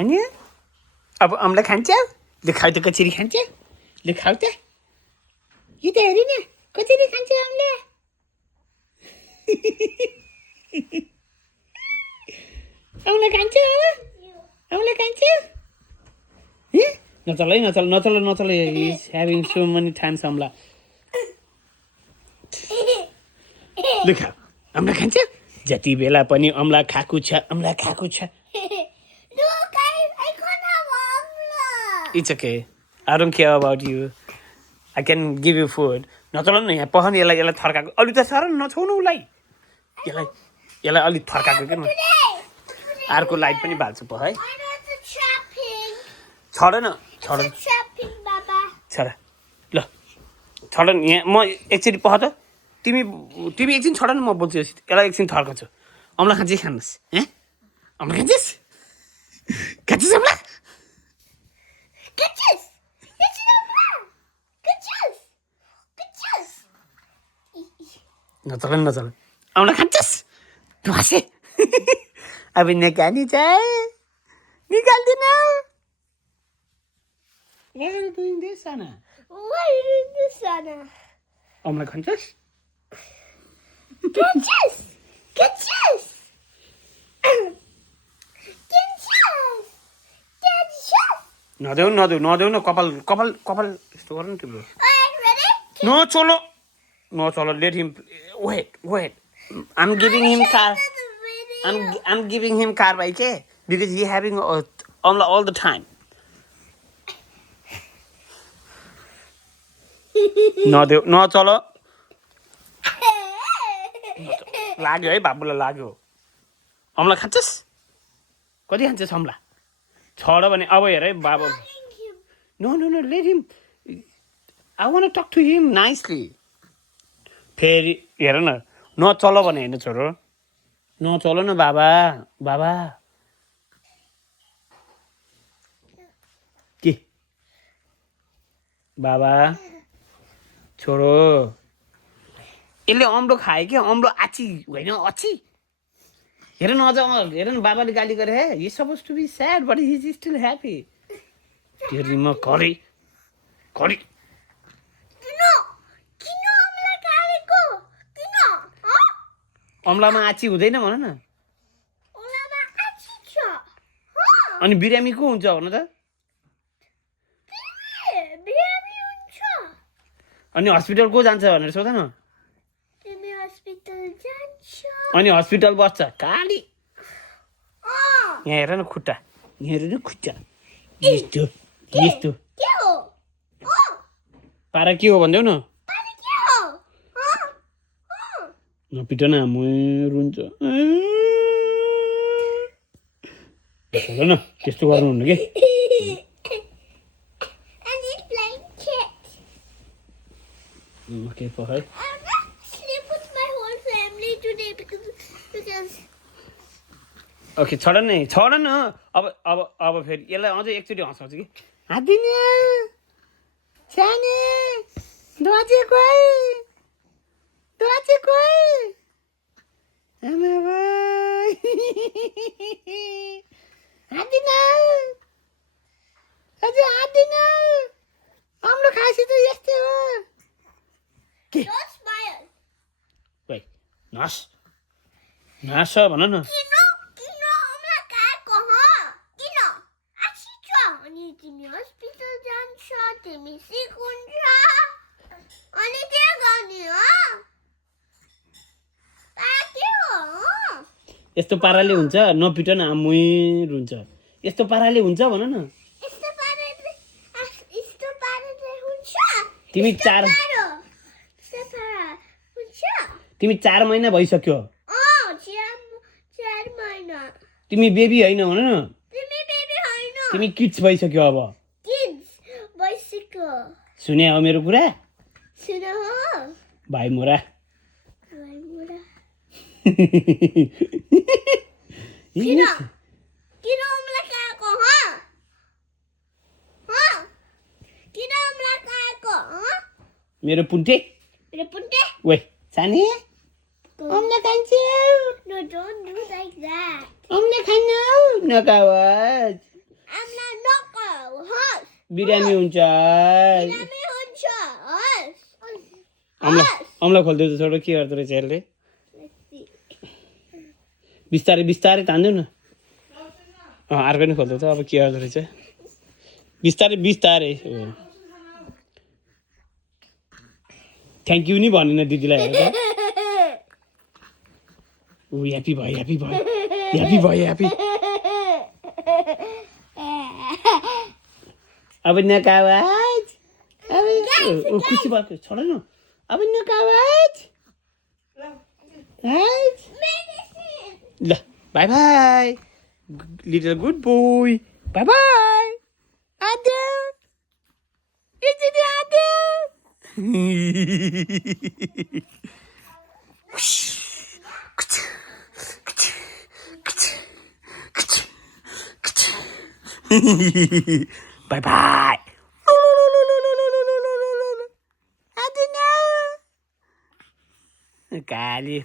अनि अब अमला खान्छ ले खाउ त कसरी खान्छ ले खाउ त यो त हेरि न कसरी खान्छ अमला अमला खान्छ अमला खान्छ नचल है Nachal is having so many times अमला ले खाऊ अमला खान्छ जति बेला पनि अमला खाएको छ It's okay. I don't care about you. I can give you food. नचल न यहाँ पहन यसलाई थर्काएको अलि त साह्रो नछाउनु उसलाई यसलाई अलि थर्काएको के न अर्को लाइट पनि बाल्छु प है छोड न छोड ल छोड यहाँ म एकचोटि पह त तिमी एकछिन छोड न म बोल्छु यसलाई एकछिन थर्काउँछु अमला खान्छ खानुहोस् अमला खान्छस् अमला नचल अमला खान्छस् ढुसे अब निकाल्ने चाहिँ निकाल्दिन Why are you doing this, Anna? अमला खान्छस् नदेऊ न कपाल यस्तो गर न तिम्रो नचलो let him wait I'm giving him car I'm giving him car bike because he having Amla all the time नचलो लाग्यो है बाबुलाई लाग्यो अमला खान्छस् कति खान्छस् अमला छोड भने अब हेर है बाबु No, let him. I want to talk to him nicely. फेरि हेर न नचल भने होइन छोरो नचल न बाबा के बाबा छोरो यसले अम्लो खायो कि अम्लो आची होइन अच्छी हेर न अझ हेर न बाबाले गाली गरे हे he is supposed to be sad but he is still happy तेरी म करी अम्लामा आची हुँदैन भन न अनि बिरामी को हुन्छ भन त अनि हस्पिटल को जान्छ भनेर सोध न अनि हस्पिटल बस्छ काली यहाँ हेर न खुट्टा यस्तो पारा के हो भनिदेऊ न नपिट न म रुन्छ न त्यस्तो गर्नुहुन्न के Okay, for her. I'm not sleep with my whole family today because. Okay, छोड न अब फेरि यसलाई अझै एकचोटि हँसाउँछु कि हादिने छ्याने दवाचे कोही आमा भाइ हादिन अम्लो खाएपछि त यस्तै हो के Don't smile. Wait, नास भन न किन अम्ला खाएको किन आछिछ अनि तिमी हस्पिटल जान्छ तिमी सिक हुन्छ अनि के गर्ने यस्तो पाराले हुन्छ नपिट न आमुइ रुन्छ यस्तो पाराले हुन्छ भन न यस्तो पाराले हुन्छ तिमी 4 महिना भइसक्यो 4 महिना तिमी बेबी हैन भन न तिमी किड्स भइसक्यो अब सुने हो मेरो कुरा भाइ मोरा किन अम्ला खाएको किन अम्ला खाएको मेरो पुन्टे ओइ सानी अम्ला खान्छ No, don't do like that. Amla खान्न नकावाज I'm not knocker. Horse. बिरामी हुन्छ Biryani huncha. Horse. अम्ला खोलिदियो त छोटो के गर्दो रहेछ यसले Let's see. बिस्तारै बिस्तारै तान्दिउ न अर्को नि खोलिदियो त अब के गर्दो रहेछ बिस्तारै बिस्तारै थ्याङ्क यू नि भनेन दिदीलाई हेर त ऊ ह्याप्पी भयो ह्याप्पी भयो ह्याप्पी भयो ह्याप्पी अब नकावाज अब ऊ खुसी भएको छोड न अब नकावाज Medicine. ल by by little good boy by by आदर इज इट आदर बाई बाई आदर काली